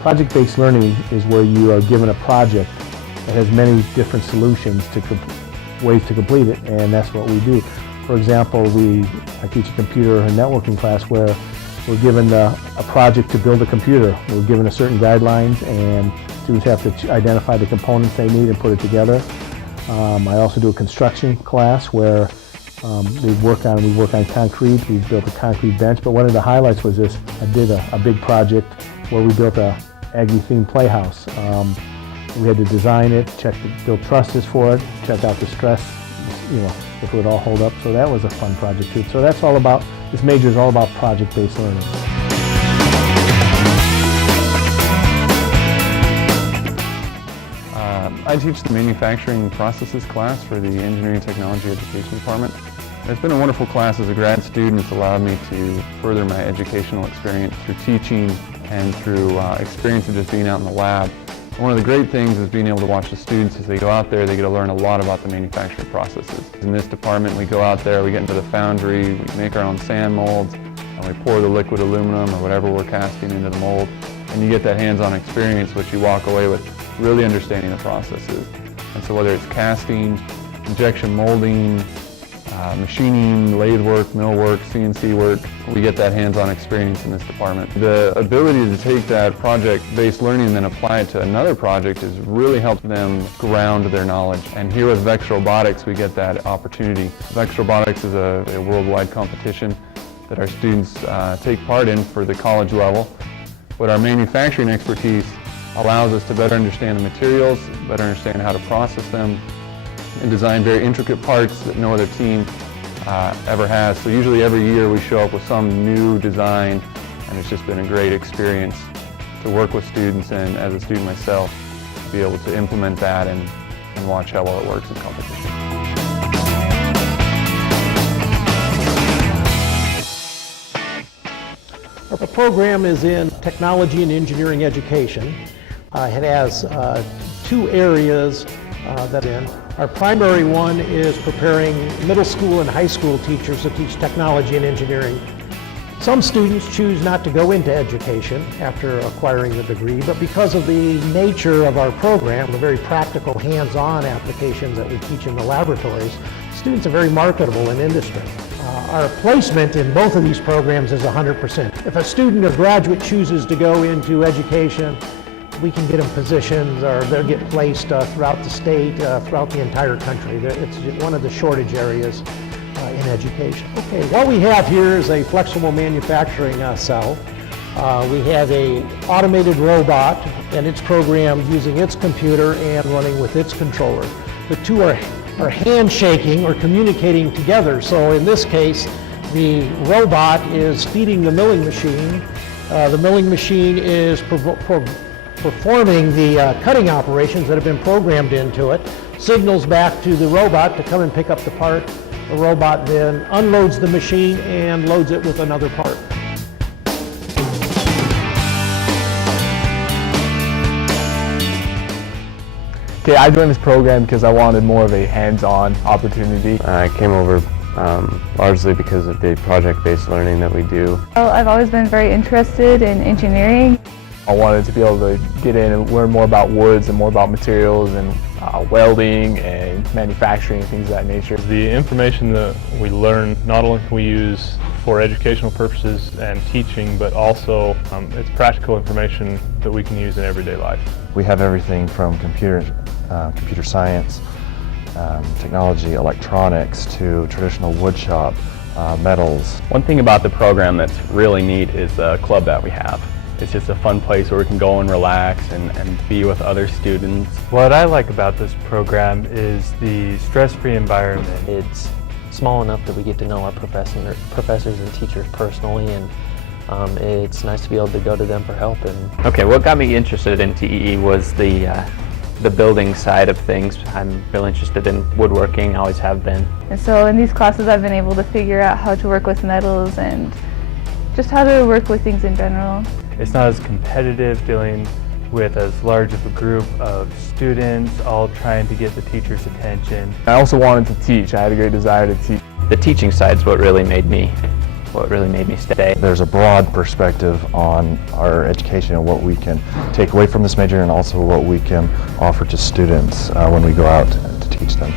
Project-based learning is where you are given a project that has many different solutions ways to complete it, and that's what we do. For example, I teach a computer and networking class where we're given a project to build a computer. We're given a certain guidelines, and students have to identify the components they need and put it together. I also do a construction class where we work on concrete. We built a concrete bench, but one of the highlights was this. I did a big project where we built a Aggie-themed playhouse. We had to design it, build trusses for it, check out the stress, if it would all hold up. So that was a fun project too. So that's all about, this major is all about project-based learning. I teach the manufacturing processes class for the Engineering Technology Education Department. It's been a wonderful class as a grad student. It's allowed me to further my educational experience through teaching and through experience of just being out in the lab. One of the great things is being able to watch the students as they go out there. They get to learn a lot about the manufacturing processes. In this department, we go out there, we get into the foundry, we make our own sand molds, and we pour the liquid aluminum or whatever we're casting into the mold. And you get that hands-on experience, which you walk away with really understanding the processes. And so whether it's casting, injection molding, machining, lathe work, mill work, CNC work, we get that hands-on experience in this department. The ability to take that project-based learning and then apply it to another project has really helped them ground their knowledge. And here with Vex Robotics, we get that opportunity. Vex Robotics is a worldwide competition that our students take part in for the college level. But our manufacturing expertise allows us to better understand the materials, better understand how to process them, and design very intricate parts that no other team ever has. So usually every year we show up with some new design, and it's just been a great experience to work with students, and as a student myself, be able to implement that and watch how well it works in competition. Our program is in technology and engineering education. It has two areas that in. Our primary one is preparing middle school and high school teachers to teach technology and engineering. Some students choose not to go into education after acquiring the degree, but because of the nature of our program, the very practical hands-on applications that we teach in the laboratories, students are very marketable in industry. Our placement in both of these programs is 100%. If a student or graduate chooses to go into education, we can get them positions, or they'll get placed throughout the state, throughout the entire country. It's one of the shortage areas in education. Okay, what we have here is a flexible manufacturing cell. We have an automated robot, and it's programmed using its computer and running with its controller. The two are handshaking or communicating together. So in this case, the robot is feeding the milling machine. The milling machine is performing the cutting operations that have been programmed into it, signals back to the robot to come and pick up the part. The robot then unloads the machine and loads it with another part. Okay, I joined this program because I wanted more of a hands-on opportunity. I came over largely because of the project-based learning that we do. Well, I've always been very interested in engineering. I wanted to be able to get in and learn more about woods and more about materials and welding and manufacturing and things of that nature. The information that we learn not only can we use for educational purposes and teaching, but also it's practical information that we can use in everyday life. We have everything from computer science, technology, electronics, to traditional woodshop, metals. One thing about the program that's really neat is the club that we have. It's just a fun place where we can go and relax and be with other students. What I like about this program is the stress-free environment. It's small enough that we get to know our professors and teachers personally, and it's nice to be able to go to them for help. Okay, what got me interested in TEE was the building side of things. I'm really interested in woodworking, always have been. And so in these classes I've been able to figure out how to work with metals and just how to work with things in general. It's not as competitive dealing with as large of a group of students all trying to get the teacher's attention. I also wanted to teach. I had a great desire to teach. The teaching side is what really made me what really made me stay. There's a broad perspective on our education and what we can take away from this major and also what we can offer to students when we go out to teach them.